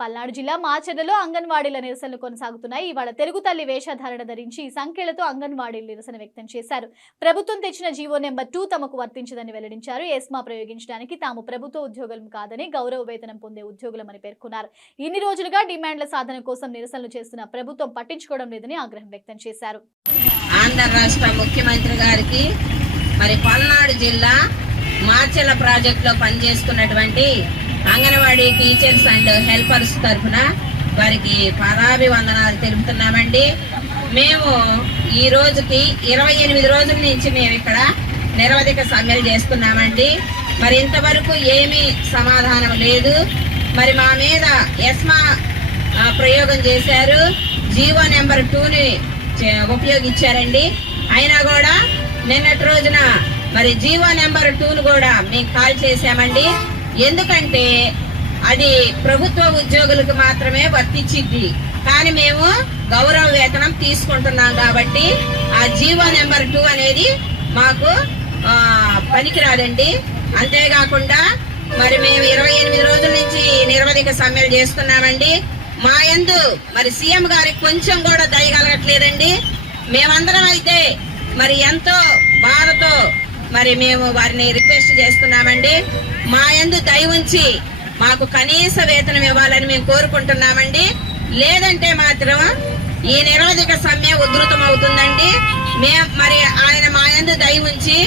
పల్నాడు జిల్లా మాచెర్లలో అంగన్వాడీల నిరసనలు కొనసాగుతున్నాయి. ఇవాళ తెలుగు తల్లి వేషధారణ ధరించి సంఖ్యలతో అంగన్వాడీలు నిరసన వ్యక్తం చేశారు. ప్రభుత్వం తెచ్చిన జీవో నెంబర్ 2 తమకు వర్తించదని వెల్లడించారు. ఎస్మా ప్రయోగించడానికి తాము ప్రభుత్వ ఉద్యోగులం కాదని, గౌరవ వేతనం పొందే ఉద్యోగులమని పేర్కొన్నారు. ఇన్ని రోజులుగా డిమాండ్ల సాధన కోసం నిరసనలు చేస్తున్న ప్రభుత్వం పట్టించుకోవడం లేదని ఆగ్రహం వ్యక్తం చేశారు. ఆంధ్ర రాష్ట్ర ముఖ్యమంత్రి గారికి మరి పల్నాడు జిల్లా మాచెర్ల ప్రాజెక్టులో పనిచేస్తున్నటువంటి అంగన్వాడీ టీచర్స్ అండ్ హెల్పర్స్ తరఫున వారికి పాదాభివందనాలు తెలుపుతున్నామండి. మేము ఈ రోజుకి 28 రోజుల నుంచి మేము ఇక్కడ నిరవధిక సమ్మెలు చేస్తున్నామండి. మరి ఇంతవరకు ఏమీ సమాధానం లేదు. మరి మా మీద ఎస్మా ప్రయోగం చేశారు, జీవో నెంబర్ 2ని ఉపయోగించారండి. అయినా కూడా నిన్నటి రోజున మరి జీవో నెంబర్ 2ను కూడా మేము కాల్ చేశామండి. ఎందుకంటే అది ప్రభుత్వ ఉద్యోగులకు మాత్రమే వర్తించిద్ది, కానీ మేము గౌరవ వేతనం తీసుకుంటున్నాం కాబట్టి ఆ జీవో నెంబర్ 2 అనేది మాకు పనికిరాదండి. అంతేకాకుండా మరి మేము 28 రోజుల నుంచి నిరవధిక సమ్మెలు చేస్తున్నామండి. మా యందు మరి సీఎం గారికి కొంచెం కూడా దయ కలగట్లేదండి. మేమందరం అయితే మరి ఎంతో బాధతో మరి మేము వారిని రిక్వెస్ట్ చేస్తున్నామండి. మా యందు దయ ఉంచి మాకు కనీస వేతనం ఇవ్వాలని మేము కోరుకుంటున్నామండి. లేదంటే మాత్రం ఈ నిరవధిక సమ్మె ఉధృతం అవుతుందండి. మరి ఆయన మా యందు దయ ఉంచి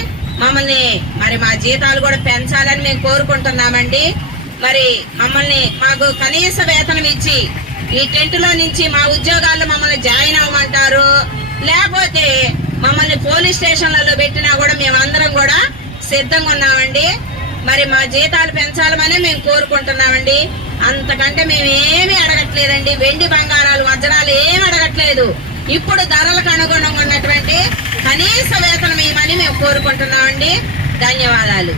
మమ్మల్ని మరి మా జీతాలు కూడా పెంచాలని మేము కోరుకుంటున్నామండి. మరి మాకు కనీస వేతనం ఇచ్చి ఈ టెంట్లో నుంచి మా ఉద్యోగాల్లో మమ్మల్ని జాయిన్ అవ్వమంటారు, లేకపోతే మమ్మల్ని పోలీస్ స్టేషన్లలో పెట్టినా కూడా మేమందరం కూడా సిద్ధంగా ఉన్నామండి. మరి మా జీతాలు పెంచాలని మేము కోరుకుంటున్నామండి. అంతకంటే మేము ఏమీ అడగట్లేదండి. వెండి బంగారాలు వజ్రాలు ఏమి అడగట్లేదు. ఇప్పుడు ధరలకు అనుగుణంగా ఉన్నటువంటి కనీస వేతనం ఇవ్వమని మేము కోరుకుంటున్నామండి. ధన్యవాదాలు.